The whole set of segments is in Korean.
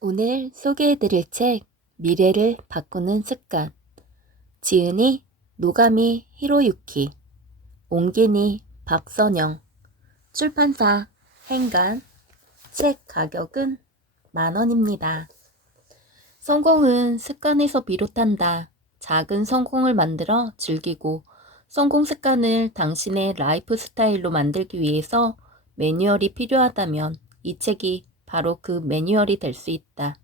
오늘 소개해드릴 책 미래를 바꾸는 습관. 지은이 노가미 히로유키, 옹기니 박선영, 출판사 행간. 책 가격은 10,000원입니다. 성공은 습관에서 비롯한다. 작은 성공을 만들어 즐기고 성공 습관을 당신의 라이프 스타일로 만들기 위해서 매뉴얼이 필요하다면 이 책이 바로 그 매뉴얼이 될 수 있다.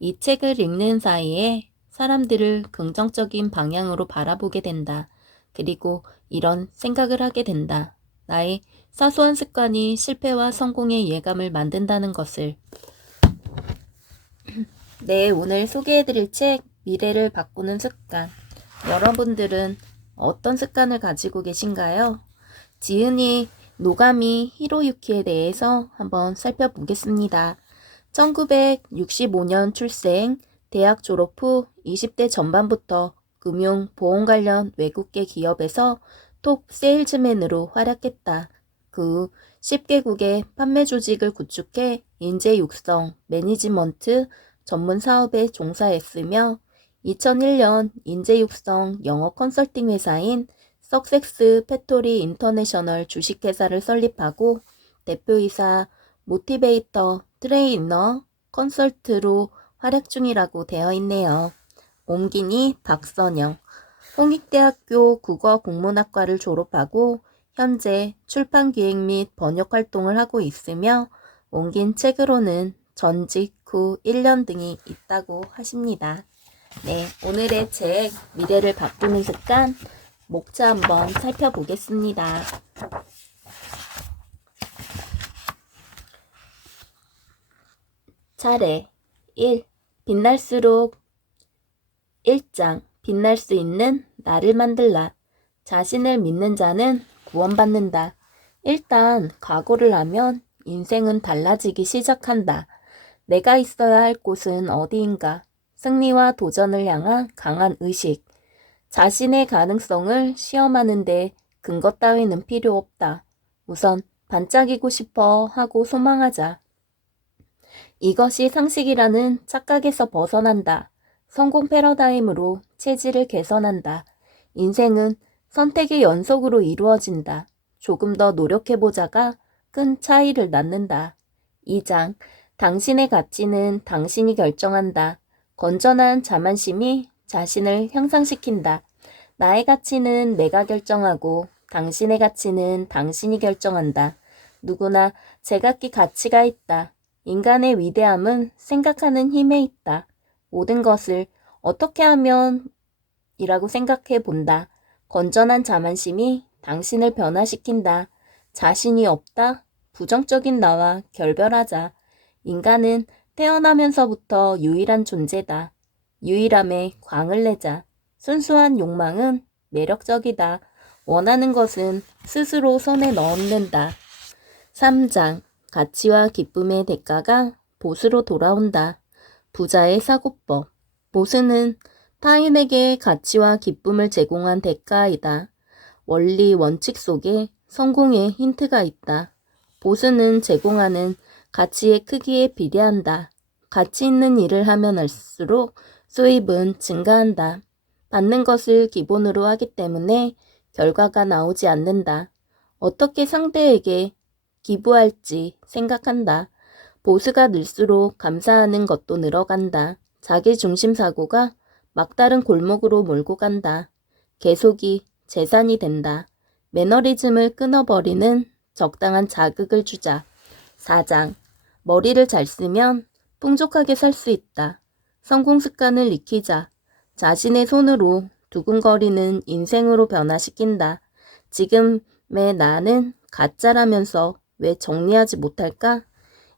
이 책을 읽는 사이에 사람들을 긍정적인 방향으로 바라보게 된다. 그리고 이런 생각을 하게 된다. 나의 사소한 습관이 실패와 성공의 예감을 만든다는 것을. 네, 오늘 소개해드릴 책 미래를 바꾸는 습관. 여러분들은 어떤 습관을 가지고 계신가요? 지은이 노가미 히로유키에 대해서 한번 살펴보겠습니다. 1965년 출생, 대학 졸업 후 20대 전반부터 금융, 보험 관련 외국계 기업에서 톱 세일즈맨으로 활약했다. 그 후 10개국의 판매 조직을 구축해 인재 육성, 매니지먼트, 전문 사업에 종사했으며 2001년 인재 육성 영어 컨설팅 회사인 석섹스 팩토리 인터내셔널 주식회사를 설립하고 대표이사, 모티베이터, 트레이너, 컨설트로 활약 중이라고 되어 있네요. 옹기니 박선영, 홍익대학교 국어국문학과를 졸업하고 현재 출판기획 및 번역 활동을 하고 있으며 옮긴 책으로는 전직 후 1년 등이 있다고 하십니다. 네, 오늘의 책 미래를 바꾸는 습관 목차 한번 살펴보겠습니다. 차례 1. 빛날수록 1장 빛날 수 있는 나를 만들라. 자신을 믿는 자는 구원받는다. 일단 각오를 하면 인생은 달라지기 시작한다. 내가 있어야 할 곳은 어디인가? 승리와 도전을 향한 강한 의식. 자신의 가능성을 시험하는데 근거 따위는 필요 없다. 우선 반짝이고 싶어 하고 소망하자. 이것이 상식이라는 착각에서 벗어난다. 성공 패러다임으로 체질을 개선한다. 인생은 선택의 연속으로 이루어진다. 조금 더 노력해보자가 큰 차이를 낳는다. 2장 당신의 가치는 당신이 결정한다. 건전한 자만심이 자신을 향상시킨다. 나의 가치는 내가 결정하고 당신의 가치는 당신이 결정한다. 누구나 제각기 가치가 있다. 인간의 위대함은 생각하는 힘에 있다. 모든 것을 어떻게 하면 이라고 생각해 본다. 건전한 자만심이 당신을 변화시킨다. 자신이 없다. 부정적인 나와 결별하자. 인간은 태어나면서부터 유일한 존재다. 유일함에 광을 내자. 순수한 욕망은 매력적이다. 원하는 것은 스스로 손에 넣는다. 3장 가치와 기쁨의 대가가 보수로 돌아온다. 부자의 사고법. 보수는 타인에게 가치와 기쁨을 제공한 대가이다. 원리 원칙 속에 성공의 힌트가 있다. 보수는 제공하는 가치의 크기에 비례한다. 가치 있는 일을 하면 할수록 수입은 증가한다. 받는 것을 기본으로 하기 때문에 결과가 나오지 않는다. 어떻게 상대에게 기부할지 생각한다. 보수가 늘수록 감사하는 것도 늘어간다. 자기중심 사고가 막다른 골목으로 몰고 간다. 계속이 재산이 된다. 매너리즘을 끊어버리는 적당한 자극을 주자. 4장 머리를 잘 쓰면 풍족하게 살 수 있다. 성공 습관을 익히자. 자신의 손으로 두근거리는 인생으로 변화시킨다. 지금의 나는 가짜라면서 왜 정리하지 못할까?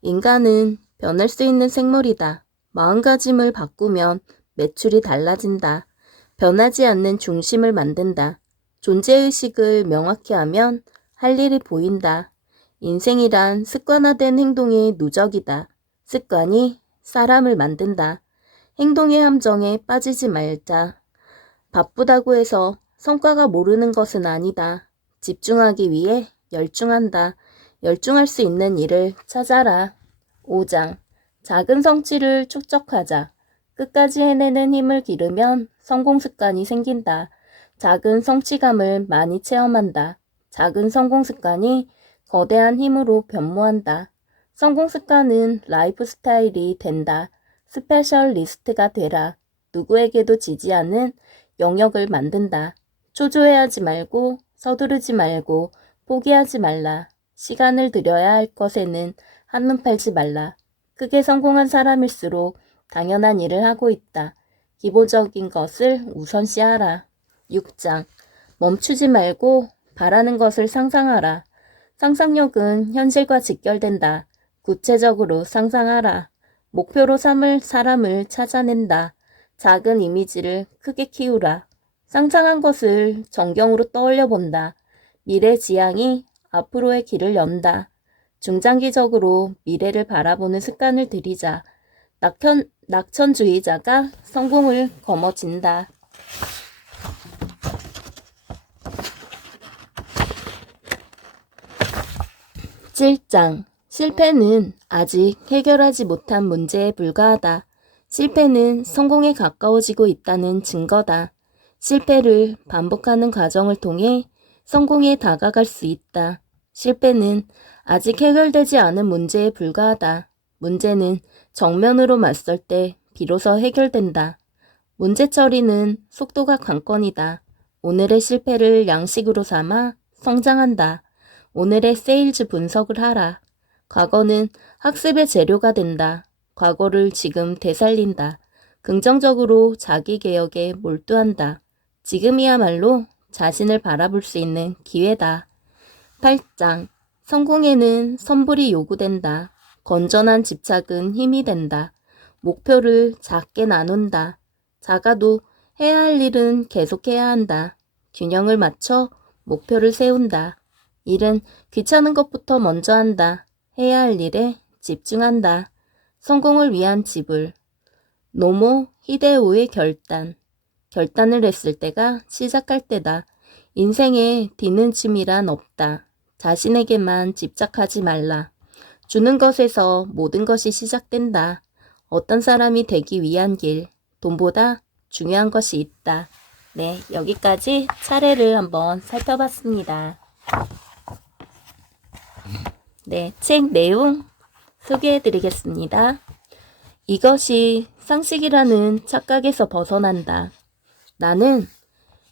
인간은 변할 수 있는 생물이다. 마음가짐을 바꾸면 매출이 달라진다. 변하지 않는 중심을 만든다. 존재의식을 명확히 하면 할 일이 보인다. 인생이란 습관화된 행동의 누적이다. 습관이 사람을 만든다. 행동의 함정에 빠지지 말자. 바쁘다고 해서 성과가 모르는 것은 아니다. 집중하기 위해 열중한다. 열중할 수 있는 일을 찾아라. 5장 작은 성취를 축적하자. 끝까지 해내는 힘을 기르면 성공 습관이 생긴다. 작은 성취감을 많이 체험한다. 작은 성공 습관이 거대한 힘으로 변모한다. 성공 습관은 라이프 스타일이 된다. 스페셜리스트가 되라. 누구에게도 지지 않은 영역을 만든다. 초조해하지 말고 서두르지 말고 포기하지 말라. 시간을 들여야 할 것에는 한눈 팔지 말라. 크게 성공한 사람일수록 당연한 일을 하고 있다. 기본적인 것을 우선시하라. 6장. 멈추지 말고 바라는 것을 상상하라. 상상력은 현실과 직결된다. 구체적으로 상상하라. 목표로 삼을 사람을 찾아낸다. 작은 이미지를 크게 키우라. 상상한 것을 정경으로 떠올려 본다. 미래 지향이 앞으로의 길을 연다. 중장기적으로 미래를 바라보는 습관을 들이자. 낙천주의자가 성공을 거머쥔다. 7장. 실패는 아직 해결하지 못한 문제에 불과하다. 실패는 성공에 가까워지고 있다는 증거다. 실패를 반복하는 과정을 통해 성공에 다가갈 수 있다. 실패는 아직 해결되지 않은 문제에 불과하다. 문제는 정면으로 맞설 때 비로소 해결된다. 문제 처리는 속도가 관건이다. 오늘의 실패를 양식으로 삼아 성장한다. 오늘의 세일즈 분석을 하라. 과거는 학습의 재료가 된다. 과거를 지금 되살린다. 긍정적으로 자기 개혁에 몰두한다. 지금이야말로 자신을 바라볼 수 있는 기회다. 8장. 성공에는 선불이 요구된다. 건전한 집착은 힘이 된다. 목표를 작게 나눈다. 작아도 해야 할 일은 계속해야 한다. 균형을 맞춰 목표를 세운다. 일은 귀찮은 것부터 먼저 한다. 해야 할 일에 집중한다. 성공을 위한 지불. 노모 히데오의 결단. 결단을 했을 때가 시작할 때다. 인생에 뒤는 침이란 없다. 자신에게만 집착하지 말라. 주는 것에서 모든 것이 시작된다. 어떤 사람이 되기 위한 길, 돈보다 중요한 것이 있다. 네, 여기까지 차례를 한번 살펴봤습니다. 네, 책 내용 소개해 드리겠습니다. 이것이 상식이라는 착각에서 벗어난다. 나는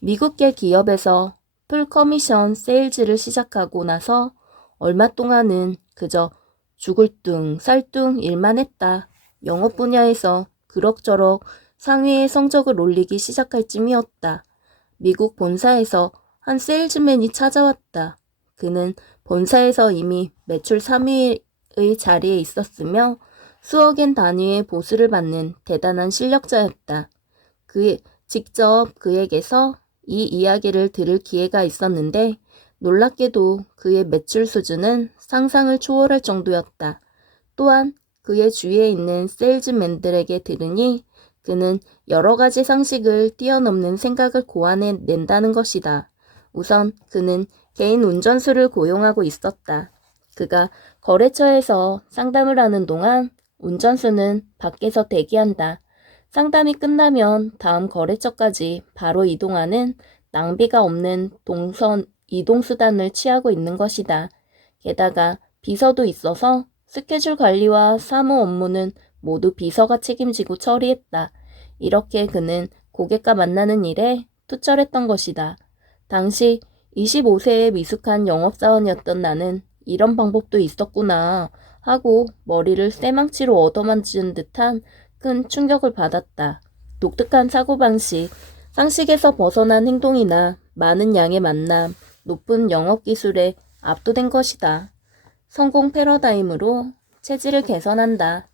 미국계 기업에서 풀커미션 세일즈를 시작하고 나서 얼마 동안은 그저 죽을 둥 살 둥 일만 했다. 영업 분야에서 그럭저럭 상위의 성적을 올리기 시작할 쯤이었다. 미국 본사에서 한 세일즈맨이 찾아왔다. 그는 본사에서 이미 매출 3위의 자리에 있었으며 수억엔 단위의 보수를 받는 대단한 실력자였다. 직접 그에게서 이 이야기를 들을 기회가 있었는데 놀랍게도 그의 매출 수준은 상상을 초월할 정도였다. 또한 그의 주위에 있는 세일즈맨들에게 들으니 그는 여러 가지 상식을 뛰어넘는 생각을 고안해낸다는 것이다. 우선 그는 개인 운전수를 고용하고 있었다. 그가 거래처에서 상담을 하는 동안 운전수는 밖에서 대기한다. 상담이 끝나면 다음 거래처까지 바로 이동하는 낭비가 없는 이동수단을 취하고 있는 것이다. 게다가 비서도 있어서 스케줄 관리와 사무 업무는 모두 비서가 책임지고 처리했다. 이렇게 그는 고객과 만나는 일에 투철했던 것이다. 당시 25세의 미숙한 영업사원이었던 나는 이런 방법도 있었구나 하고 머리를 쇠망치로 얻어맞은 듯한 큰 충격을 받았다. 독특한 사고방식, 상식에서 벗어난 행동이나 많은 양의 만남, 높은 영업기술에 압도된 것이다. 성공 패러다임으로 체질을 개선한다.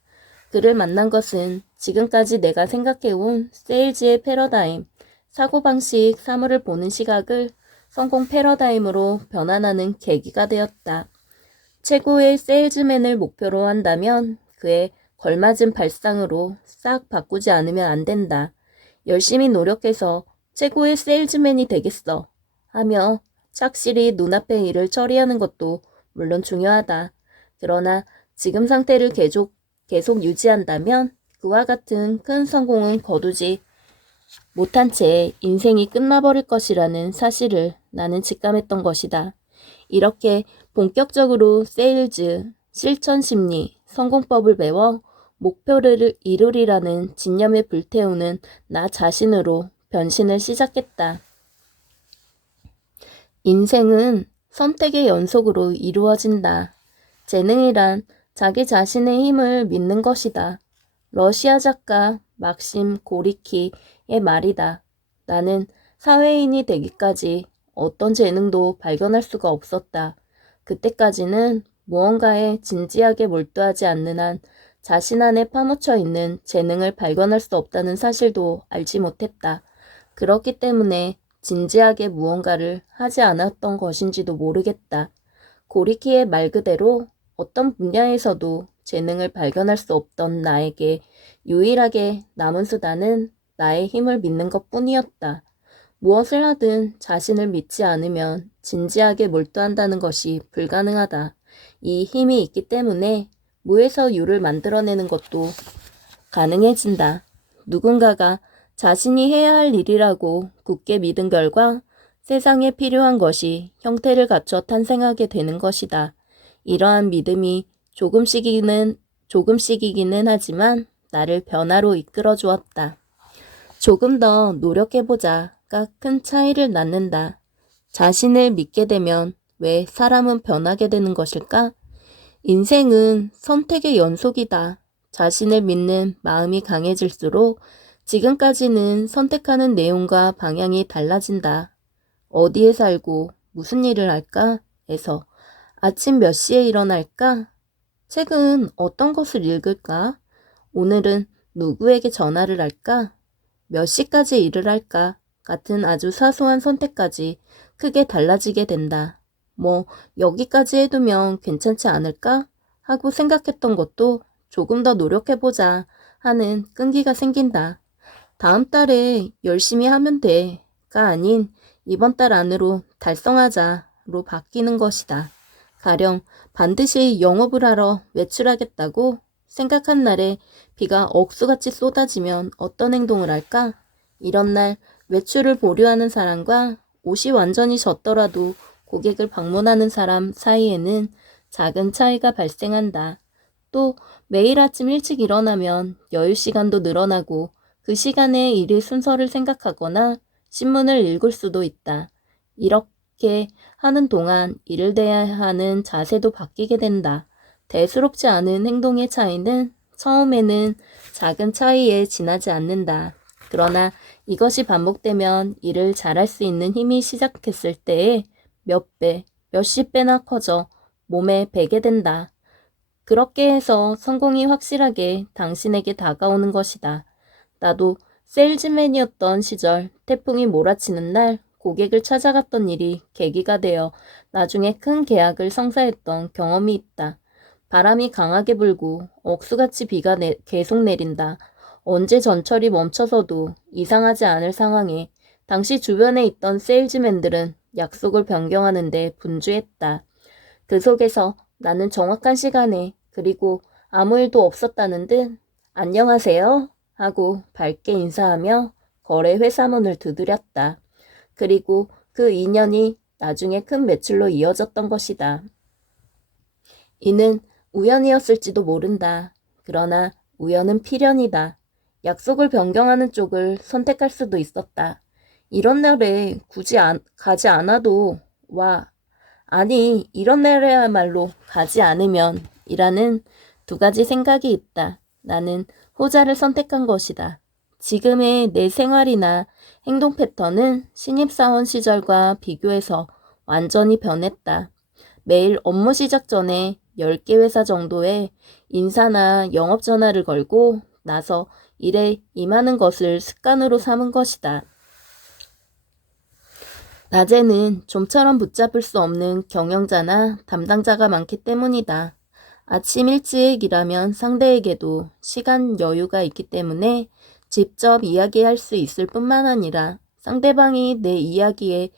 그를 만난 것은 지금까지 내가 생각해온 세일즈의 패러다임, 사고방식, 사물을 보는 시각을 성공 패러다임으로 변환하는 계기가 되었다. 최고의 세일즈맨을 목표로 한다면 그의 걸맞은 발상으로 싹 바꾸지 않으면 안 된다. 열심히 노력해서 최고의 세일즈맨이 되겠어 하며 착실히 눈앞의 일을 처리하는 것도 물론 중요하다. 그러나 지금 상태를 계속 유지한다면 그와 같은 큰 성공은 거두지 못한 채 인생이 끝나버릴 것이라는 사실을 나는 직감했던 것이다. 이렇게 본격적으로 세일즈, 실천 심리, 성공법을 배워 목표를 이루리라는 진념에 불태우는 나 자신으로 변신을 시작했다. 인생은 선택의 연속으로 이루어진다. 재능이란 자기 자신의 힘을 믿는 것이다. 러시아 작가 막심 고리키의 말이다. 나는 사회인이 되기까지 어떤 재능도 발견할 수가 없었다. 그때까지는 무언가에 진지하게 몰두하지 않는 한 자신 안에 파묻혀 있는 재능을 발견할 수 없다는 사실도 알지 못했다. 그렇기 때문에 진지하게 무언가를 하지 않았던 것인지도 모르겠다. 고리키의 말 그대로 어떤 분야에서도 재능을 발견할 수 없던 나에게 유일하게 남은 수단은 나의 힘을 믿는 것뿐이었다. 무엇을 하든 자신을 믿지 않으면 진지하게 몰두한다는 것이 불가능하다. 이 힘이 있기 때문에 무에서 유를 만들어내는 것도 가능해진다. 누군가가 자신이 해야 할 일이라고 굳게 믿은 결과 세상에 필요한 것이 형태를 갖춰 탄생하게 되는 것이다. 이러한 믿음이 조금씩이기는 하지만 나를 변화로 이끌어 주었다. 조금 더 노력해보자가 큰 차이를 낳는다. 자신을 믿게 되면 왜 사람은 변하게 되는 것일까? 인생은 선택의 연속이다. 자신을 믿는 마음이 강해질수록 지금까지는 선택하는 내용과 방향이 달라진다. 어디에 살고 무슨 일을 할까? 에서 아침 몇 시에 일어날까? 책은 어떤 것을 읽을까? 오늘은 누구에게 전화를 할까? 몇 시까지 일을 할까? 같은 아주 사소한 선택까지 크게 달라지게 된다. 여기까지 해두면 괜찮지 않을까? 하고 생각했던 것도 조금 더 노력해보자 하는 끈기가 생긴다. 다음 달에 열심히 하면 돼가 아닌 이번 달 안으로 달성하자로 바뀌는 것이다. 가령 반드시 영업을 하러 외출하겠다고 생각한 날에 비가 억수같이 쏟아지면 어떤 행동을 할까? 이런 날 외출을 보류하는 사람과 옷이 완전히 젖더라도 고객을 방문하는 사람 사이에는 작은 차이가 발생한다. 또 매일 아침 일찍 일어나면 여유 시간도 늘어나고 그 시간에 일의 순서를 생각하거나 신문을 읽을 수도 있다. 이렇게 하는 동안 일을 대하는 자세도 바뀌게 된다. 대수롭지 않은 행동의 차이는 처음에는 작은 차이에 지나지 않는다. 그러나 이것이 반복되면 일을 잘할 수 있는 힘이 시작했을 때에 몇 배, 몇십 배나 커져 몸에 배게 된다. 그렇게 해서 성공이 확실하게 당신에게 다가오는 것이다. 나도 세일즈맨이었던 시절 태풍이 몰아치는 날 고객을 찾아갔던 일이 계기가 되어 나중에 큰 계약을 성사했던 경험이 있다. 바람이 강하게 불고 억수같이 비가 계속 내린다. 언제 전철이 멈춰서도 이상하지 않을 상황에 당시 주변에 있던 세일즈맨들은 약속을 변경하는데 분주했다. 그 속에서 나는 정확한 시간에 그리고 아무 일도 없었다는 듯 안녕하세요 하고 밝게 인사하며 거래 회사 문을 두드렸다. 그리고 그 인연이 나중에 큰 매출로 이어졌던 것이다. 이는 우연이었을지도 모른다. 그러나 우연은 필연이다. 약속을 변경하는 쪽을 선택할 수도 있었다. 이런 날에 굳이 가지 않아도 아니 이런 날에야말로 가지 않으면 이라는 두 가지 생각이 있다. 나는 후자를 선택한 것이다. 지금의 내 생활이나 행동 패턴은 신입사원 시절과 비교해서 완전히 변했다. 매일 업무 시작 전에 10개 회사 정도의 인사나 영업 전화를 걸고 나서 일에 임하는 것을 습관으로 삼은 것이다. 낮에는 좀처럼 붙잡을 수 없는 경영자나 담당자가 많기 때문이다. 아침 일찍 일하면 상대에게도 시간 여유가 있기 때문에 직접 이야기할 수 있을 뿐만 아니라 상대방이 내 이야기에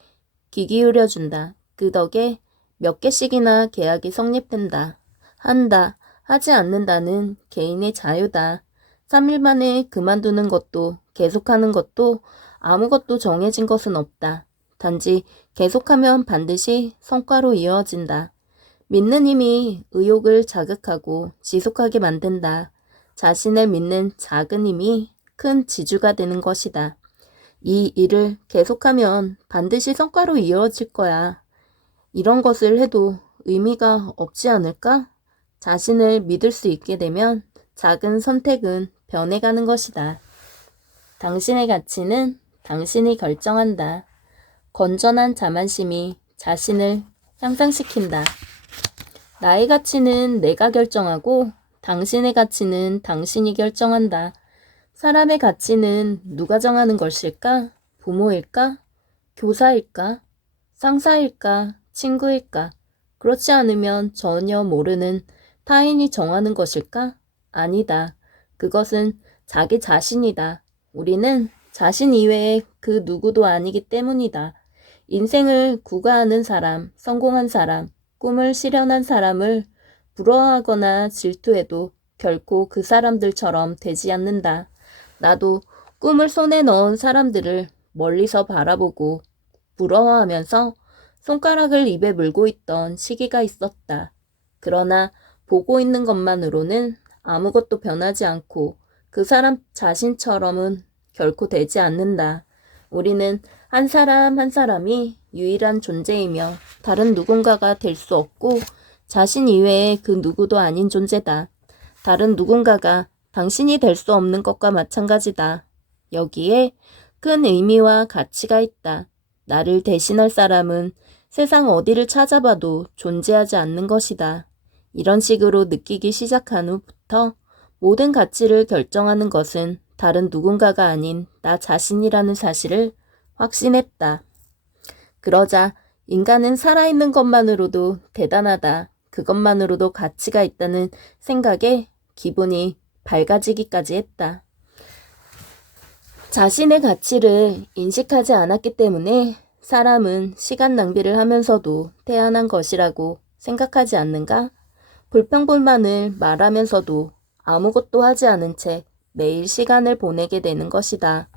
귀 기울여준다. 그 덕에 몇 개씩이나 계약이 성립된다. 한다 하지 않는다는 개인의 자유다. 3일 만에 그만두는 것도 계속하는 것도 아무것도 정해진 것은 없다. 단지 계속하면 반드시 성과로 이어진다. 믿는 힘이 의욕을 자극하고 지속하게 만든다. 자신을 믿는 작은 힘이 큰 지주가 되는 것이다. 이 일을 계속하면 반드시 성과로 이어질 거야. 이런 것을 해도 의미가 없지 않을까? 자신을 믿을 수 있게 되면 작은 선택은 변해가는 것이다. 당신의 가치는 당신이 결정한다. 건전한 자만심이 자신을 향상시킨다. 나의 가치는 내가 결정하고 당신의 가치는 당신이 결정한다. 사람의 가치는 누가 정하는 것일까? 부모일까? 교사일까? 상사일까? 친구일까? 그렇지 않으면 전혀 모르는 타인이 정하는 것일까? 아니다. 그것은 자기 자신이다. 우리는 자신 이외의 그 누구도 아니기 때문이다. 인생을 구가하는 사람, 성공한 사람, 꿈을 실현한 사람을 부러워하거나 질투해도 결코 그 사람들처럼 되지 않는다. 나도 꿈을 손에 넣은 사람들을 멀리서 바라보고 부러워하면서 손가락을 입에 물고 있던 시기가 있었다. 그러나 보고 있는 것만으로는 아무것도 변하지 않고 그 사람 자신처럼은 결코 되지 않는다. 우리는 한 사람 한 사람이 유일한 존재이며 다른 누군가가 될 수 없고 자신 이외의 그 누구도 아닌 존재다. 다른 누군가가 당신이 될 수 없는 것과 마찬가지다. 여기에 큰 의미와 가치가 있다. 나를 대신할 사람은 세상 어디를 찾아봐도 존재하지 않는 것이다. 이런 식으로 느끼기 시작한 후부터 모든 가치를 결정하는 것은 다른 누군가가 아닌 나 자신이라는 사실을 확신했다. 그러자 인간은 살아있는 것만으로도 대단하다. 그것만으로도 가치가 있다는 생각에 기분이 밝아지기까지 했다. 자신의 가치를 인식하지 않았기 때문에 사람은 시간 낭비를 하면서도 태어난 것이라고 생각하지 않는가? 불평불만을 말하면서도 아무것도 하지 않은 채 매일 시간을 보내게 되는 것이다.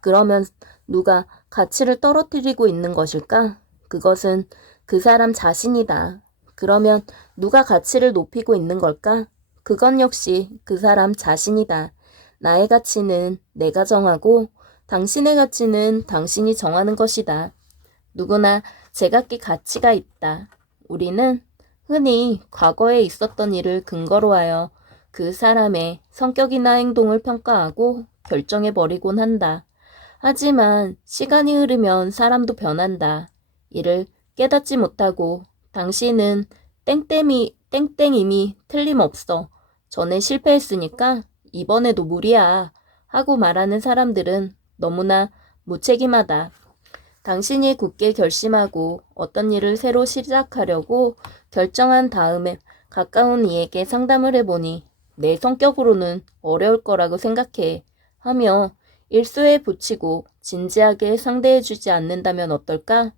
그러면 누가 가치를 떨어뜨리고 있는 것일까? 그것은 그 사람 자신이다. 그러면 누가 가치를 높이고 있는 걸까? 그건 역시 그 사람 자신이다. 나의 가치는 내가 정하고 당신의 가치는 당신이 정하는 것이다. 누구나 제각기 가치가 있다. 우리는 흔히 과거에 있었던 일을 근거로 하여 그 사람의 성격이나 행동을 평가하고 결정해버리곤 한다. 하지만 시간이 흐르면 사람도 변한다. 이를 깨닫지 못하고 당신은 땡땡임이 틀림없어. 전에 실패했으니까 이번에도 무리야 하고 말하는 사람들은 너무나 무책임하다. 당신이 굳게 결심하고 어떤 일을 새로 시작하려고 결정한 다음에 가까운 이에게 상담을 해보니 내 성격으로는 어려울 거라고 생각해 하며 일소에 붙이고 진지하게 상대해주지 않는다면 어떨까?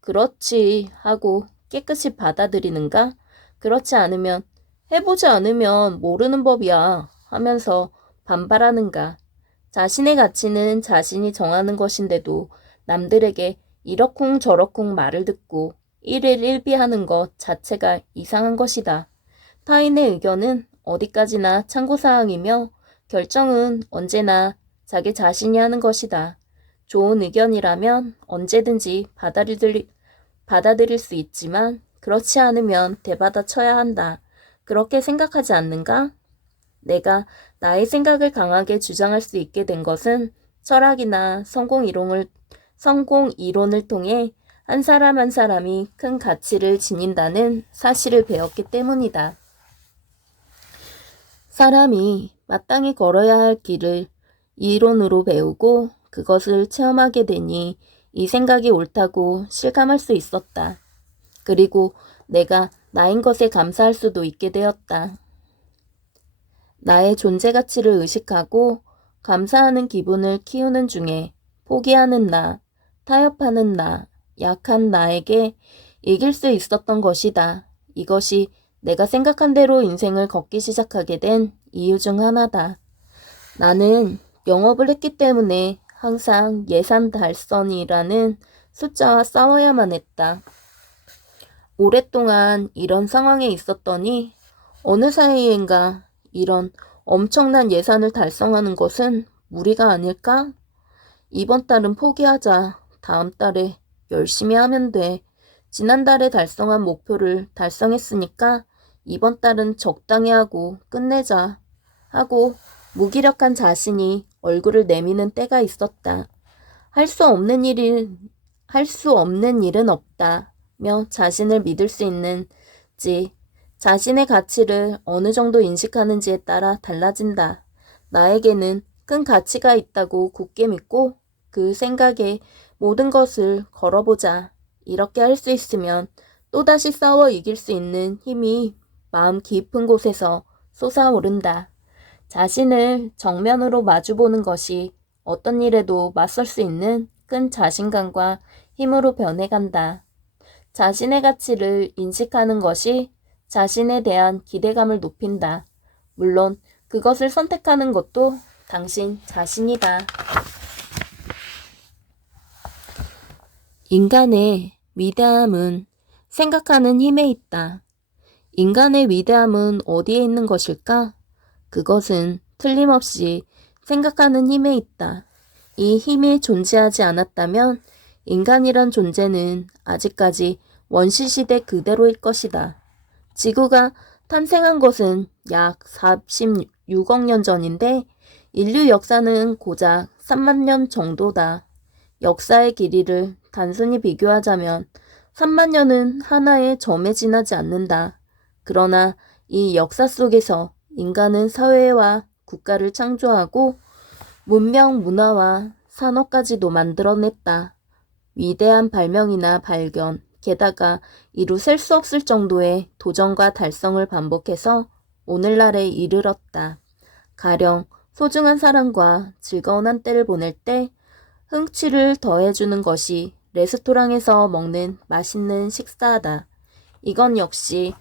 그렇지 하고 깨끗이 받아들이는가? 그렇지 않으면 해보지 않으면 모르는 법이야 하면서 반발하는가? 자신의 가치는 자신이 정하는 것인데도 남들에게 이러쿵저러쿵 말을 듣고 일일일비하는 것 자체가 이상한 것이다. 타인의 의견은 어디까지나 참고사항이며 결정은 언제나 자기 자신이 하는 것이다. 좋은 의견이라면 언제든지 받아들일 수 있지만 그렇지 않으면 대받아쳐야 한다. 그렇게 생각하지 않는가? 내가 나의 생각을 강하게 주장할 수 있게 된 것은 철학이나 성공 이론을 통해 한 사람 한 사람이 큰 가치를 지닌다는 사실을 배웠기 때문이다. 사람이 마땅히 걸어야 할 길을 이론으로 배우고 그것을 체험하게 되니 이 생각이 옳다고 실감할 수 있었다. 그리고 내가 나인 것에 감사할 수도 있게 되었다. 나의 존재 가치를 의식하고 감사하는 기분을 키우는 중에 포기하는 나, 타협하는 나, 약한 나에게 이길 수 있었던 것이다. 이것이 내가 생각한 대로 인생을 걷기 시작하게 된 이유 중 하나다. 나는 영업을 했기 때문에 항상 예산 달성이라는 숫자와 싸워야만 했다. 오랫동안 이런 상황에 있었더니 어느 사이인가 이런 엄청난 예산을 달성하는 것은 무리가 아닐까? 이번 달은 포기하자. 다음 달에 열심히 하면 돼. 지난달에 달성한 목표를 달성했으니까 이번 달은 적당히 하고 끝내자. 하고 무기력한 자신이 얼굴을 내미는 때가 있었다. 할 수 없는 일은 없다며 자신을 믿을 수 있는지, 자신의 가치를 어느 정도 인식하는지에 따라 달라진다. 나에게는 큰 가치가 있다고 굳게 믿고 그 생각에 모든 것을 걸어보자. 이렇게 할 수 있으면 또다시 싸워 이길 수 있는 힘이 마음 깊은 곳에서 솟아오른다. 자신을 정면으로 마주보는 것이 어떤 일에도 맞설 수 있는 큰 자신감과 힘으로 변해간다. 자신의 가치를 인식하는 것이 자신에 대한 기대감을 높인다. 물론 그것을 선택하는 것도 당신 자신이다. 인간의 위대함은 생각하는 힘에 있다. 인간의 위대함은 어디에 있는 것일까? 그것은 틀림없이 생각하는 힘에 있다. 이 힘이 존재하지 않았다면 인간이란 존재는 아직까지 원시시대 그대로일 것이다. 지구가 탄생한 것은 약 46억 년 전인데 인류 역사는 고작 3만 년 정도다. 역사의 길이를 단순히 비교하자면 3만 년은 하나의 점에 지나지 않는다. 그러나 이 역사 속에서 인간은 사회와 국가를 창조하고 문명, 문화와 산업까지도 만들어냈다. 위대한 발명이나 발견, 게다가 이루 셀 수 없을 정도의 도전과 달성을 반복해서 오늘날에 이르렀다. 가령 소중한 사람과 즐거운 한때를 보낼 때 흥취를 더해주는 것이 레스토랑에서 먹는 맛있는 식사다. 이건 역시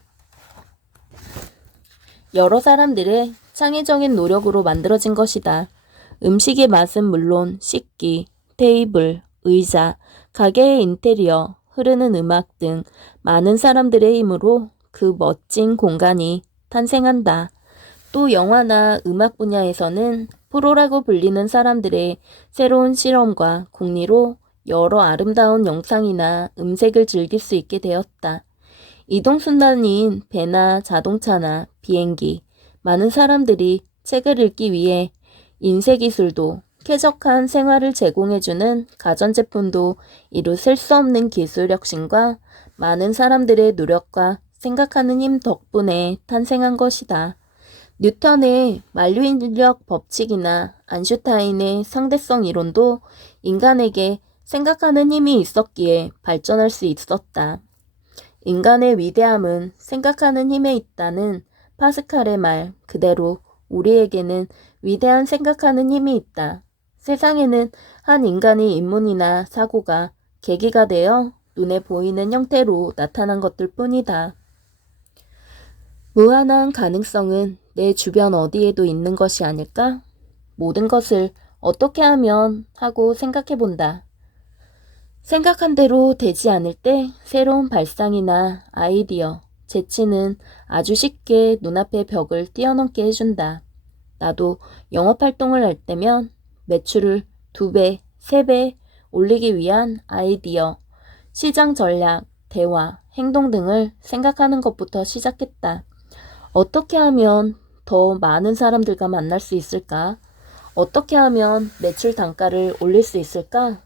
여러 사람들의 창의적인 노력으로 만들어진 것이다. 음식의 맛은 물론 식기, 테이블, 의자, 가게의 인테리어, 흐르는 음악 등 많은 사람들의 힘으로 그 멋진 공간이 탄생한다. 또 영화나 음악 분야에서는 프로라고 불리는 사람들의 새로운 실험과 공리로 여러 아름다운 영상이나 음색을 즐길 수 있게 되었다. 이동수단인 배나 자동차나 비행기, 많은 사람들이 책을 읽기 위해 인쇄기술도 쾌적한 생활을 제공해주는 가전제품도 이루 셀 수 없는 기술 혁신과 많은 사람들의 노력과 생각하는 힘 덕분에 탄생한 것이다. 뉴턴의 만류인력 법칙이나 아인슈타인의 상대성 이론도 인간에게 생각하는 힘이 있었기에 발전할 수 있었다. 인간의 위대함은 생각하는 힘에 있다는 파스칼의 말 그대로 우리에게는 위대한 생각하는 힘이 있다. 세상에는 한 인간의 인문이나 사고가 계기가 되어 눈에 보이는 형태로 나타난 것들 뿐이다. 무한한 가능성은 내 주변 어디에도 있는 것이 아닐까? 모든 것을 어떻게 하면 하고 생각해 본다. 생각한 대로 되지 않을 때 새로운 발상이나 아이디어, 재치는 아주 쉽게 눈앞의 벽을 뛰어넘게 해준다. 나도 영업활동을 할 때면 매출을 2배, 3배 올리기 위한 아이디어, 시장 전략, 대화, 행동 등을 생각하는 것부터 시작했다. 어떻게 하면 더 많은 사람들과 만날 수 있을까? 어떻게 하면 매출 단가를 올릴 수 있을까?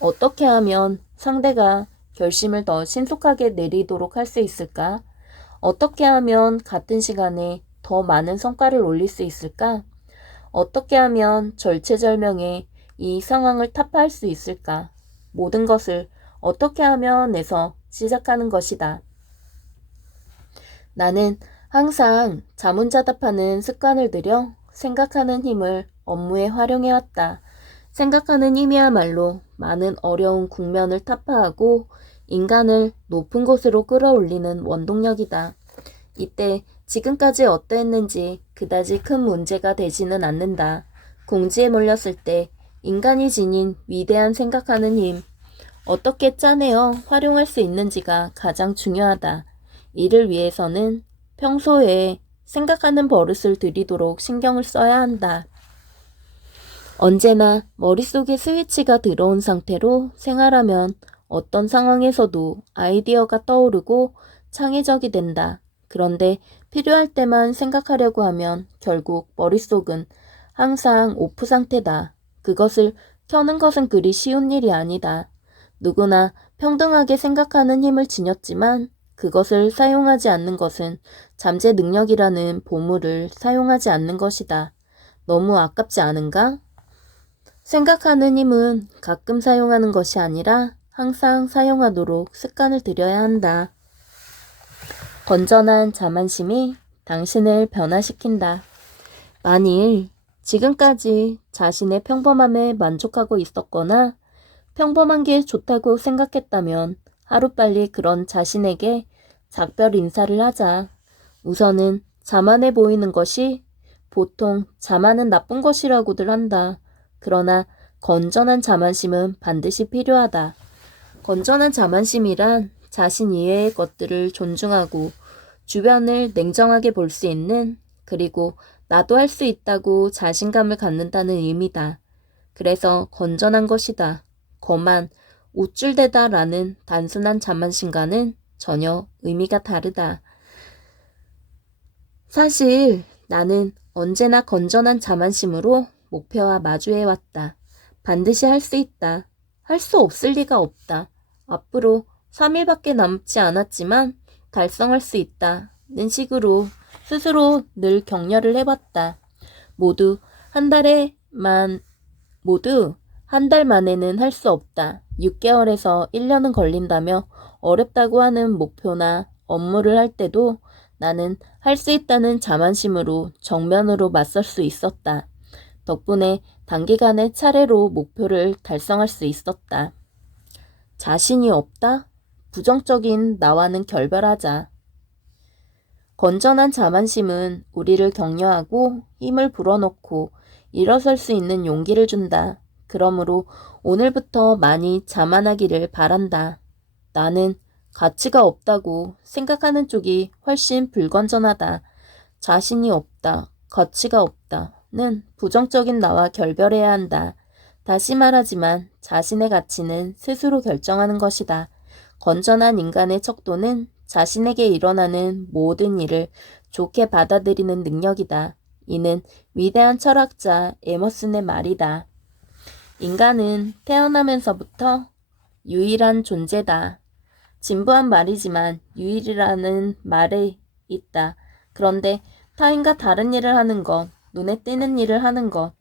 어떻게 하면 상대가 결심을 더 신속하게 내리도록 할 수 있을까? 어떻게 하면 같은 시간에 더 많은 성과를 올릴 수 있을까? 어떻게 하면 절체절명의 이 상황을 타파할 수 있을까? 모든 것을 어떻게 하면에서 시작하는 것이다. 나는 항상 자문자답하는 습관을 들여 생각하는 힘을 업무에 활용해왔다. 생각하는 힘이야말로 많은 어려운 국면을 타파하고 인간을 높은 곳으로 끌어올리는 원동력이다. 이때 지금까지 어떠했는지 그다지 큰 문제가 되지는 않는다. 궁지에 몰렸을 때 인간이 지닌 위대한 생각하는 힘, 어떻게 짜내어 활용할 수 있는지가 가장 중요하다. 이를 위해서는 평소에 생각하는 버릇을 들이도록 신경을 써야 한다. 언제나 머릿속에 스위치가 들어온 상태로 생활하면 어떤 상황에서도 아이디어가 떠오르고 창의적이 된다. 그런데 필요할 때만 생각하려고 하면 결국 머릿속은 항상 오프 상태다. 그것을 켜는 것은 그리 쉬운 일이 아니다. 누구나 평등하게 생각하는 힘을 지녔지만 그것을 사용하지 않는 것은 잠재 능력이라는 보물을 사용하지 않는 것이다. 너무 아깝지 않은가? 생각하는 힘은 가끔 사용하는 것이 아니라 항상 사용하도록 습관을 들여야 한다. 건전한 자만심이 당신을 변화시킨다. 만일 지금까지 자신의 평범함에 만족하고 있었거나 평범한 게 좋다고 생각했다면 하루빨리 그런 자신에게 작별 인사를 하자. 우선은 자만해 보이는 것이 보통 자만은 나쁜 것이라고들 한다. 그러나 건전한 자만심은 반드시 필요하다. 건전한 자만심이란 자신 이외의 것들을 존중하고 주변을 냉정하게 볼 수 있는, 그리고 나도 할 수 있다고 자신감을 갖는다는 의미다. 그래서 건전한 것이다. 거만 우쭐대다라는 단순한 자만심과는 전혀 의미가 다르다. 사실 나는 언제나 건전한 자만심으로 목표와 마주해왔다. 반드시 할 수 있다. 할 수 없을 리가 없다. 앞으로 3일밖에 남지 않았지만 달성할 수 있다는 식으로 스스로 늘 격려를 해봤다. 모두 한 달 만에는 할 수 없다. 6개월에서 1년은 걸린다며 어렵다고 하는 목표나 업무를 할 때도 나는 할 수 있다는 자만심으로 정면으로 맞설 수 있었다. 덕분에 단기간에 차례로 목표를 달성할 수 있었다. 자신이 없다? 부정적인 나와는 결별하자. 건전한 자만심은 우리를 격려하고 힘을 불어넣고 일어설 수 있는 용기를 준다. 그러므로 오늘부터 많이 자만하기를 바란다. 나는 가치가 없다고 생각하는 쪽이 훨씬 불건전하다. 자신이 없다, 가치가 없다는 부정적인 나와 결별해야 한다. 다시 말하지만 자신의 가치는 스스로 결정하는 것이다. 건전한 인간의 척도는 자신에게 일어나는 모든 일을 좋게 받아들이는 능력이다. 이는 위대한 철학자 에머슨의 말이다. 인간은 태어나면서부터 유일한 존재다. 진부한 말이지만 유일이라는 말에 있다. 그런데 타인과 다른 일을 하는 것, 눈에 띄는 일을 하는 것,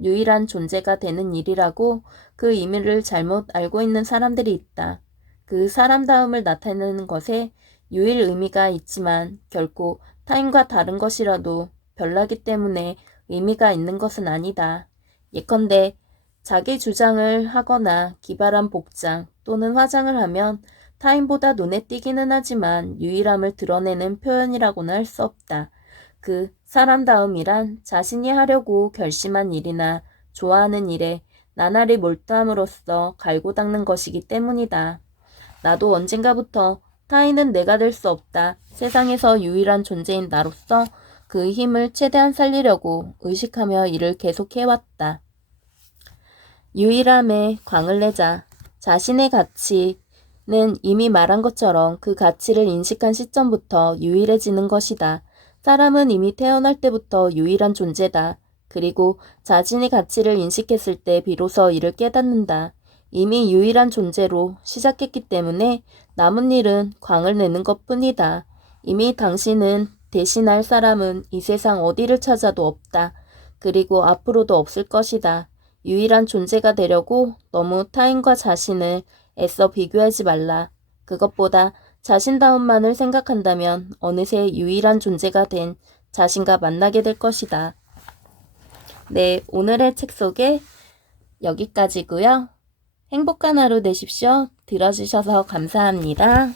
유일한 존재가 되는 일이라고 그 의미를 잘못 알고 있는 사람들이 있다. 그 사람다움을 나타내는 것에 유일 의미가 있지만 결코 타인과 다른 것이라도 별나기 때문에 의미가 있는 것은 아니다. 예컨대 자기 주장을 하거나 기발한 복장 또는 화장을 하면 타인보다 눈에 띄기는 하지만 유일함을 드러내는 표현이라고는 할 수 없다. 그 사람다움이란 자신이 하려고 결심한 일이나 좋아하는 일에 나날이 몰두함으로써 갈고 닦는 것이기 때문이다. 나도 언젠가부터 타인은 내가 될 수 없다. 세상에서 유일한 존재인 나로서 그 힘을 최대한 살리려고 의식하며 일을 계속해왔다. 유일함에 광을 내자. 자신의 가치는 이미 말한 것처럼 그 가치를 인식한 시점부터 유일해지는 것이다. 사람은 이미 태어날 때부터 유일한 존재다. 그리고 자신의 가치를 인식했을 때 비로소 이를 깨닫는다. 이미 유일한 존재로 시작했기 때문에 남은 일은 광을 내는 것뿐이다. 이미 당신은 대신할 사람은 이 세상 어디를 찾아도 없다. 그리고 앞으로도 없을 것이다. 유일한 존재가 되려고 너무 타인과 자신을 애써 비교하지 말라. 그것보다 자신다움만을 생각한다면 어느새 유일한 존재가 된 자신과 만나게 될 것이다. 네, 오늘의 책 소개 여기까지고요. 행복한 하루 되십시오. 들어주셔서 감사합니다.